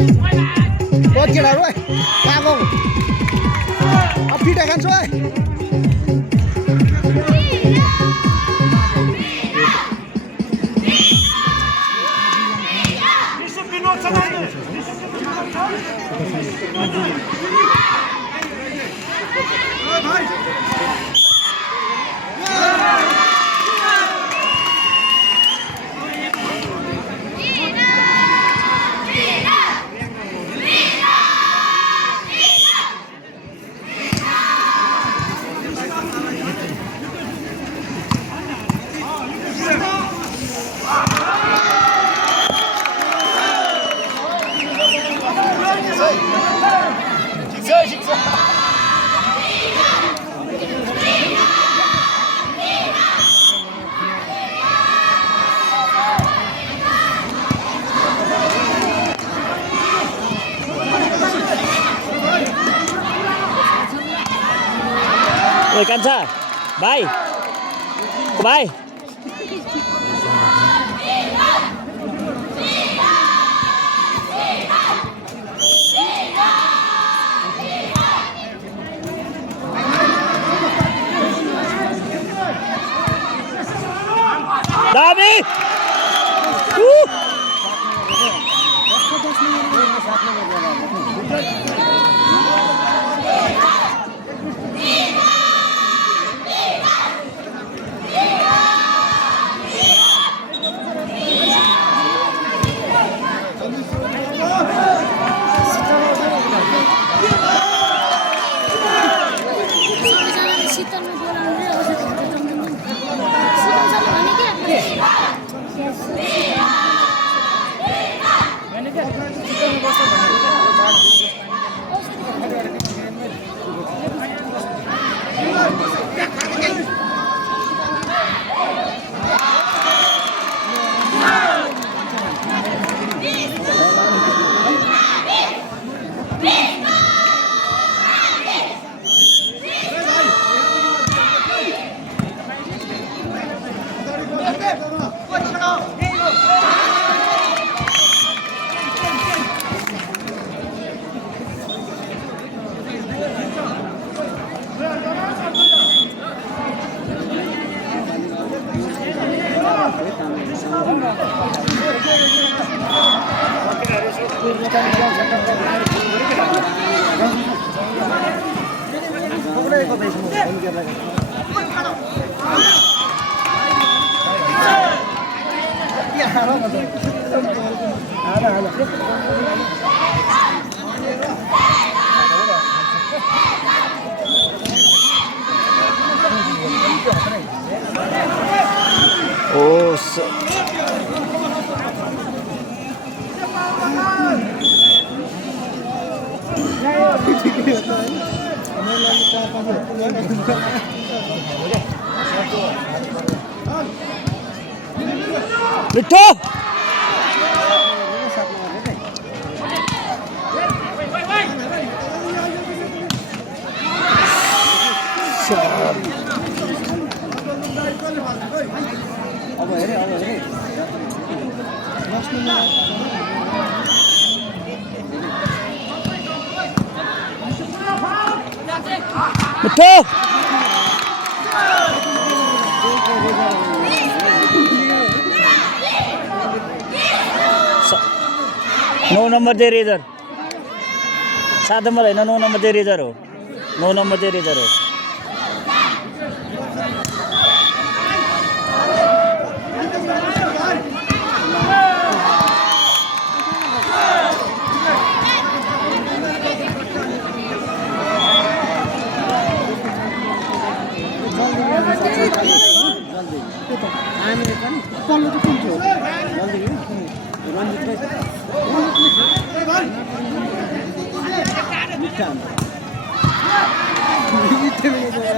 Ôi kia nào rồi, cao không? Ông phi đại khăn rồi. Oi Kansa, bye. Bye. Davi! Oh, Betul. Betul. नौ number they razor 7 number है ना 9 number they razor हो 9 number they razor हो दियो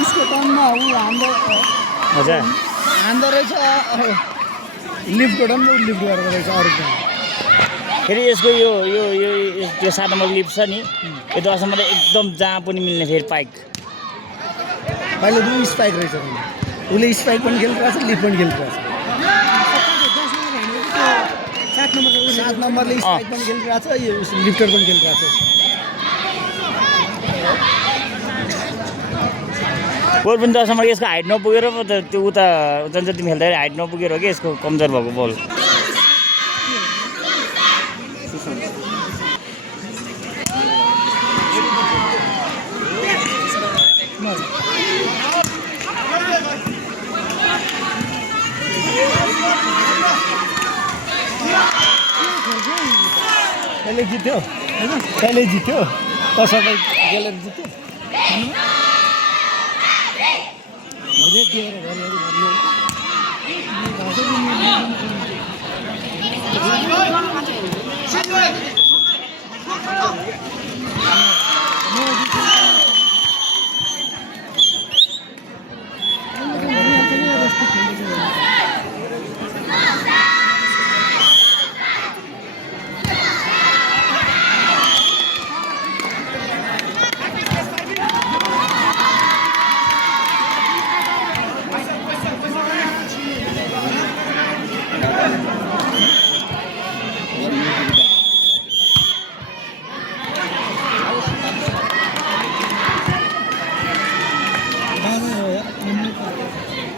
उसको टनमा ऊ हान्दो मजा हान्दो रहेछ लिफ्ट गर्दा पनि लिफ्ट गरेको रहेछ अरू फेरि यसको यो यो यो त्यो 7 नम्बर लिफ्ट छ नि यो 10 नम्बर एकदम जहाँ पनि मिल्ने फेरि पाइक पहिले 2 स्ट्राइक रहेछ भने उसले स्ट्राइक पनि खेलिरहेछ लिफ्ट पनि खेलिरहेछ 7 नम्बरले स्ट्राइक पनि खेलिरहेछ यो लिफ्टर पनि खेलिरहेछ पोरबन्दर 10 यसको हाइट नपुगेर पो त त्यो उता जति खेल्दाखेरि हाइट नपुगेर हो कि यसको कमजोर भएको बल पहिले जित्यो पहिले जित्यो कसैले गेलेर जित्यो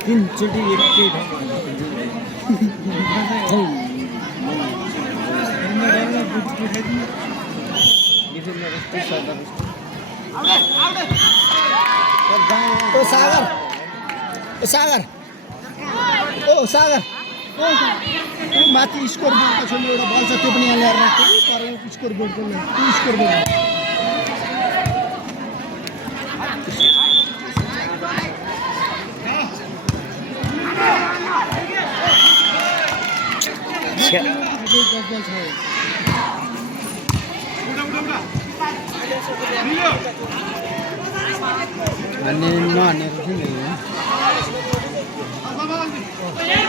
तीनचोटि एकै सागर सागर सागर माथि स्कोर बोर्डको छेउमा एउटा बल छ त्यो पनि यहाँ ल्याएर राख्छ कि तर स्कोर बोर्डको स्कोर बोर्ड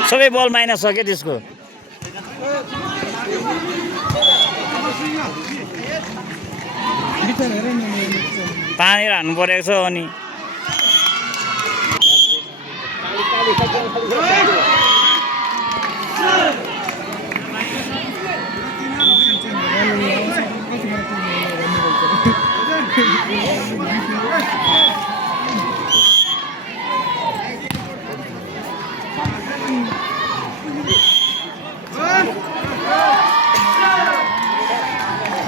सबै बल माइनस छ क्या त्यसको तानेर हान्नु परेको छ अनि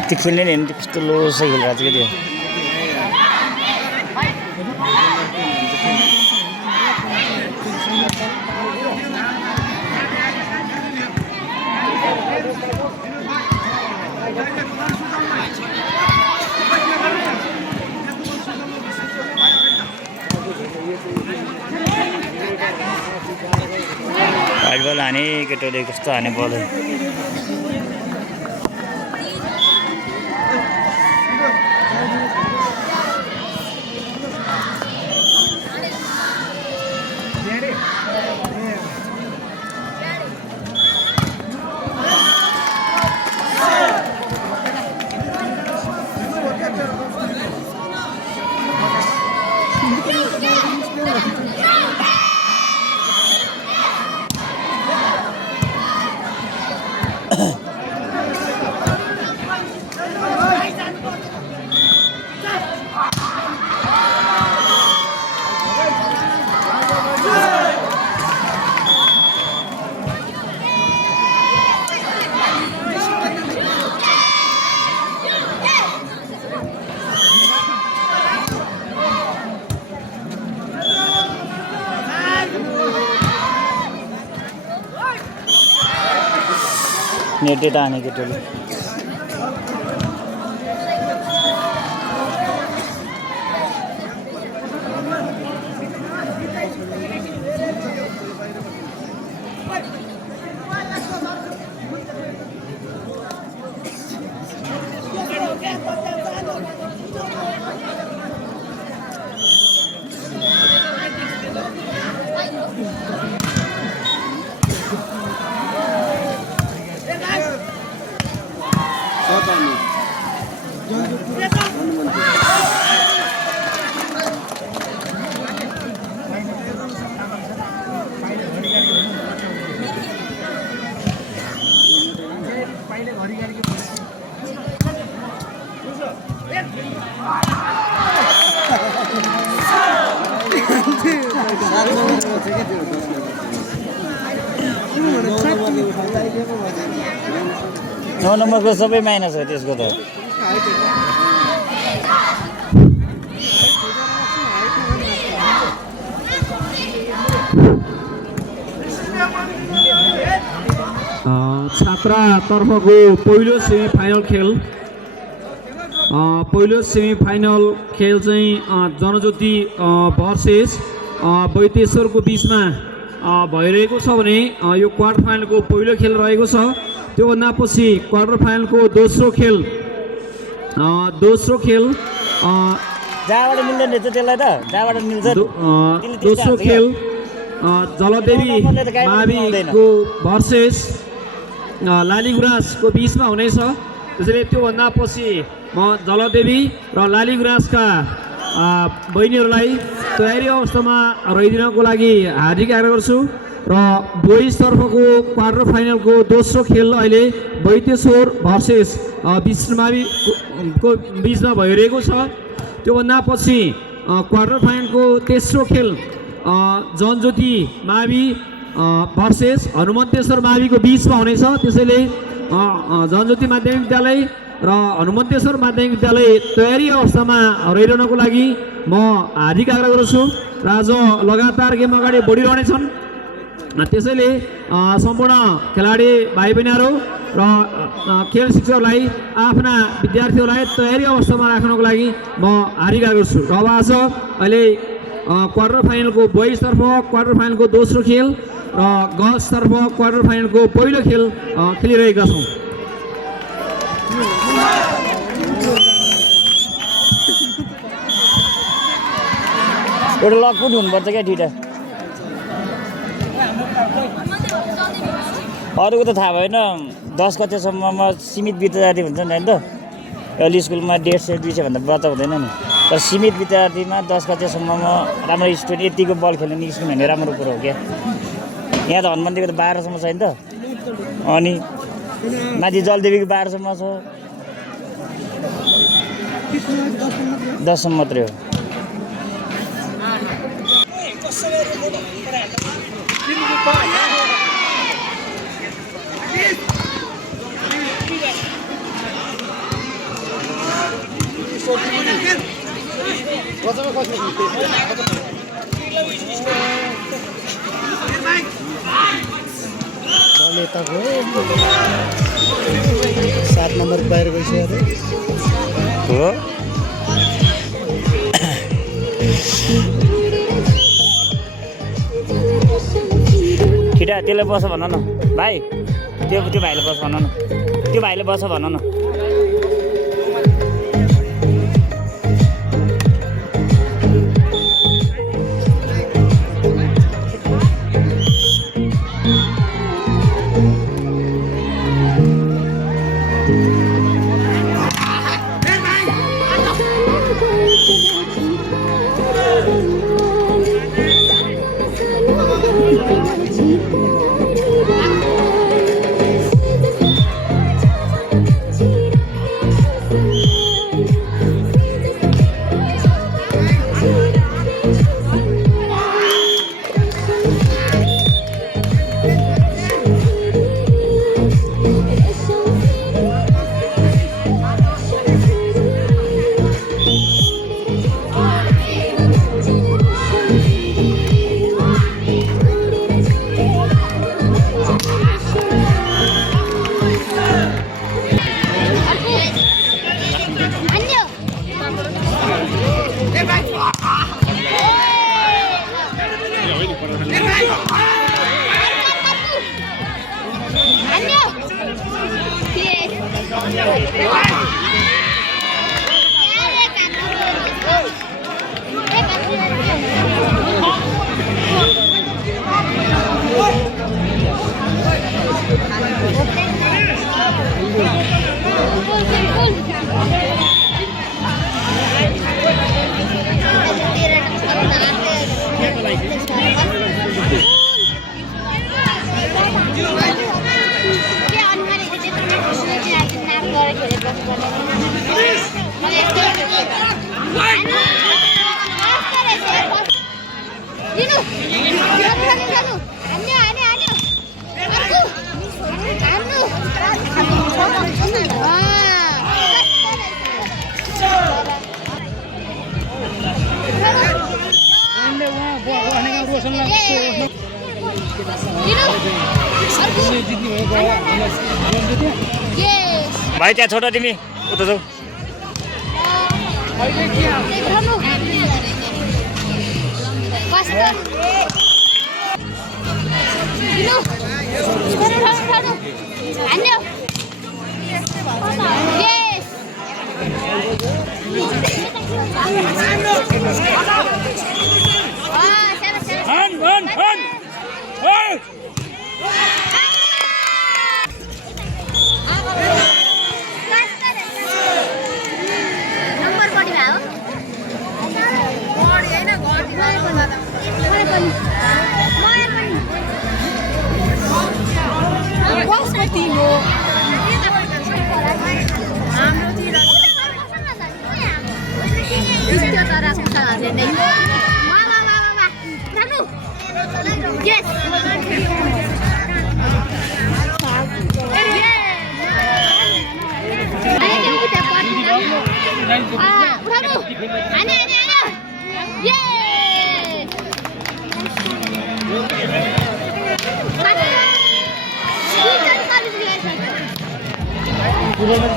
त्यो खेल्ने नि कस्तो लोसै खेलिरहेको छ क्या त्यो हाइट बल हाने केटोले कस्तो हाने बल नेटे ताने केटोले नौ नम्बरको सबै माइनस हो त्यसको त छात्रा तर्फको पहिलो सेमिफाइनल खेल चाहिँ जनज्योति भर्सेस बैतेश्वरको बिचमा भइरहेको छ भने यो क्वार्टर फाइनलको पहिलो खेल रहेको छ। त्योभन्दा पछि क्वार्टर फाइनलको दोस्रो खेल जहाँबाट मिल्दैन रहेछ त्यसलाई त जहाँबाट मिल्छ दोस्रो खेल जलदेवी माविको भर्सेस लालीगुराँसको बिचमा हुनेछ। त्यसैले त्योभन्दा पछि म जलदेवी र लालीगुराँसका बहिनीहरूलाई तयारी अवस्थामा रहिदिनको लागि हार्दिक आग्रह गर्छु। र बोइज तर्फको क्वार्टर फाइनलको दोस्रो खेल अहिले बैतेश्वर भर्सेस विष्णुमाविको बिचमा भइरहेको छ। त्योभन्दा पछि क्वार्टर फाइनलको तेस्रो खेल जनज्योति मावि भर्सेस हनुमन्तेश्वर माविको बिचमा हुनेछ। त्यसैले जनज्योति माध्यमिक विद्यालय र हनुमन्तेश्वर माध्यमिक विद्यालय तयारी अवस्थामा रहिरहनको लागि म हार्दिक आग्रह गर्छु। र आज लगातार गेम अगाडि बढिरहनेछन्। त्यसैले सम्पूर्ण खेलाडी भाइ बहिनीहरू र खेल शिक्षकलाई आफ्ना विद्यार्थीहरूलाई तयारी अवस्थामा राख्नको लागि म हार्दिक आग्रह गर्छु। र अब आज अहिले क्वार्टर फाइनलको बोइजतर्फ क्वार्टर फाइनलको दोस्रो खेल र गर्ल्सतर्फ क्वार्टर फाइनलको पहिलो खेल खेलिरहेका छौँ। एउटा लक पनि हुनुपर्छ क्या ठिटा अरूको त थाहा भएन 10 कक्षासम्ममा सीमित विद्यार्थी हुन्छ नि त अहिले स्कुलमा 150 200 भन्दा बच्चा हुँदैन नि तर सीमित विद्यार्थीमा 10 कक्षासम्ममा राम्रो स्टुडेन्ट यतिको बल खेल्ने निस्किनु भने राम्रो कुरो हो क्या। यहाँ त हनुमन्तीको त 12 सम्म छ नि त अनि माथि जलदेवीको 12 सम्म छ 10 सम्म मात्रै हो। यता गयो 7 नम्बर बाहिर गइसक्यो हो ठिटा त्यसलाई बस भन न भाइ त्यो भाइले बस भन न त्यो भाइले बस भन न Dino. Dino. Anya. Aku. Anu. Yes. भाइ त्यहाँ छोड तिमी उता जाऊ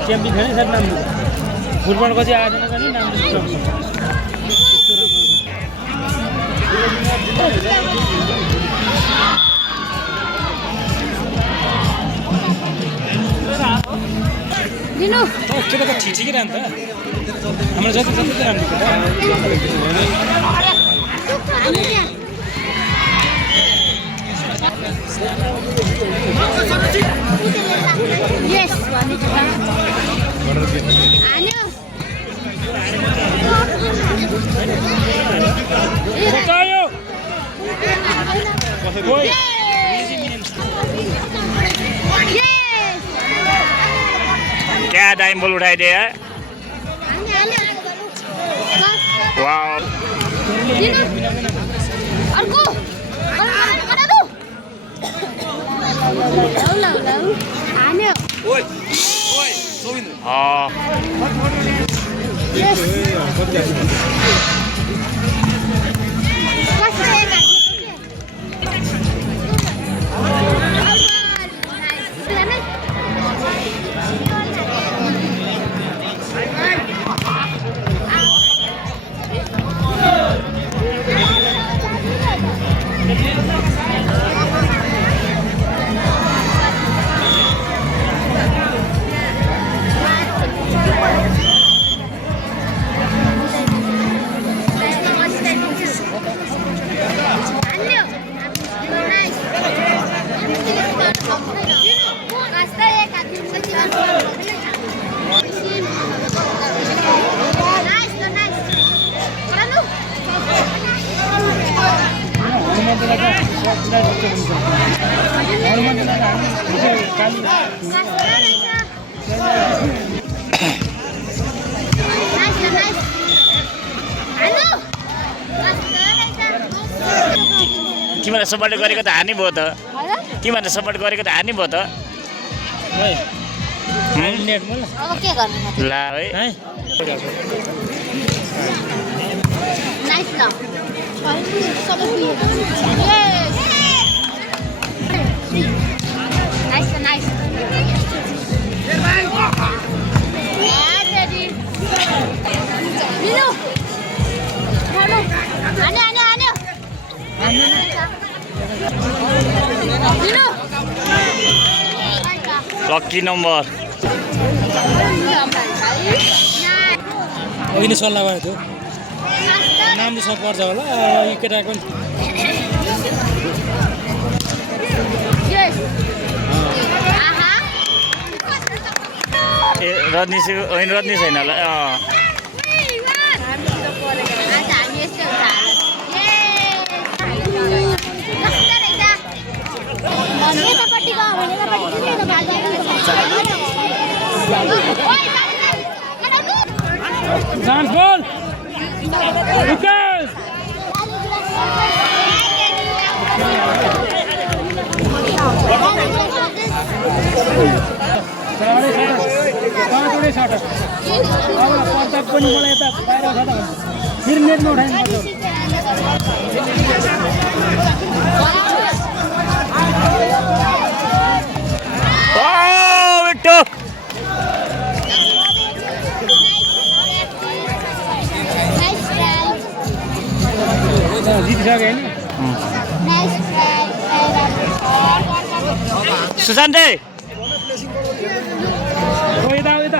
च्याम्पियन खाने सर नाम फुटबलको चाहिँ आएन जाने नाम Dino. के त ठिकै रहन्छ हाम्रो जति जति राम्रो Yes. Anu. Tayo. Yes. क्या डाइम बल उठाइदिए है वाओ अर्को हान्यो तिमीलाई सपोर्ट गरेको त हानि भयो त तिमीहरूले सपोर्ट गरेको त हानि भयो त अब के गर्नु ला है नाइस ल नाइस नाइस लक्की नम्बर अघि नै सल्लाह गरेको थियो नामले सब पर्छ होला यो केटाको ए रजनी होइन रजनी छैन होला Ball! Lucas! एउटै सर्ट अब प्रताप पनि मलाई यता बाहिर उठा त फेरि नेटमा उठाइ जितिसक्यो होइन सुशान्त यता